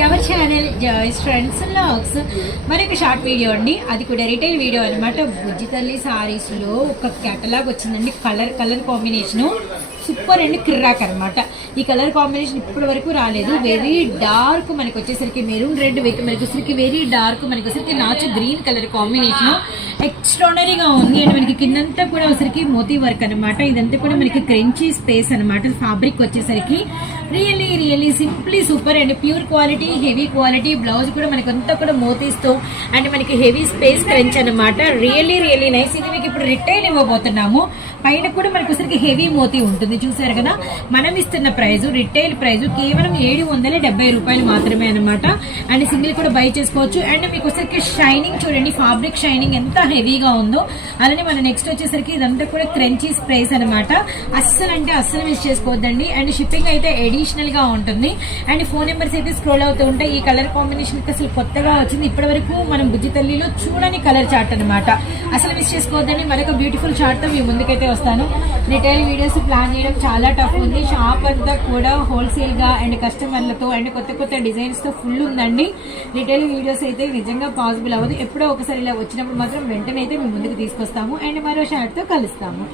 To our channel Joy's friends vlogs. మరొక short video అండి, అది కూడా రిటైల్ వీడియో అనమాట. బుజ్జి తల్లి సారీస్ లో ఒక కేటలాగ్ వచ్చిందండి. కలర్ కాంబినేషన్ సూపర్ అండ్ కిర్రాక్ అనమాట. ఈ కలర్ కాంబినేషన్ ఇప్పటి వరకు రాలేదు. వెరీ డార్క్ మనకి వచ్చేసరికి మెరూన్ రెడ్, మనకి వచ్చేసరికి వెరీ డార్క్, మనకి వచ్చేసరికి నాచు గ్రీన్ కలర్ కాంబినేషన్ ఎక్స్ట్రాడనరీగా ఉంది. అండ్ మనకి కిందంతా కూడా వచ్చేసరికి మోతీ వర్క్ అనమాట. ఇదంతా కూడా మనకి క్రెంచీ స్పేస్ అనమాట. ఫ్యాబ్రిక్ వచ్చేసరికి really simply super and pure quality, heavy quality. Blouse కూడా మనకి అంతా కూడా మోతీస్తో అండ్ మనకి హెవీ స్పేస్ క్రెంచ్ అనమాట. Really nice. ఇది మీకు ఇప్పుడు రిటైల్ ఇవ్వబోతున్నాము. పైన కూడా మనకి వచ్చేసరికి హెవీ మోతీ ఉంటుంది. చూసారు కదా, మనం ఇస్తున్న ప్రైస్ రిటైల్ ప్రైస్ కేవలం 770 రూపాయలు మాత్రమే అనమాట. అండ్ సింగిల్ కూడా బై చేసుకోవచ్చు. అండ్ మీకు వచ్చేసరికి షైనింగ్ చూడండి, ఫ్యాబ్రిక్ షైనింగ్ ఎంత హెవీగా ఉందో. అలానే మన నెక్స్ట్ వచ్చేసరికి ఇదంతా కూడా క్రంచీ స్ప్రేస్ అనమాట. అస్సలు మిస్ చేసుకోవద్దండి. అండ్ షిప్పింగ్ అయితే అడిషనల్ గా ఉంటుంది. అండ్ ఫోన్ నెంబర్స్ అయితే స్క్రోల్ అవుతూ ఉంటాయి. ఈ కలర్ కాంబినేషన్ అసలు కొత్తగా వచ్చింది. ఇప్పటి వరకు మనం బుజ్జి తల్లిలో చూడని కలర్ చార్ట్ అనమాట. అసలు మిస్ చేసుకోవద్దండి. మరొక బ్యూటిఫుల్ చార్ట్ తో మీ ముందుకైతే వస్తాను. రిటైల్ వీడియోస్ ప్లాన్ చేయడం చాలా టఫ్ ఉంది. షాప్ అంతా కూడా హోల్సేల్ గా అండ్ కస్టమర్లతో అండ్ కొత్త డిజైన్స్ తో ఫుల్ ఉందండి. రిటైల్ వీడియోస్ అయితే నిజంగా పాసిబుల్ అవ్వదు. ఎప్పుడో ఒకసారి ఇలా వచ్చినప్పుడు మాత్రం వెంటనే అయితే మీ ముందుకు తీసుకొస్తాము. అండ్ మరో షార్ట్ తో కలుస్తాము.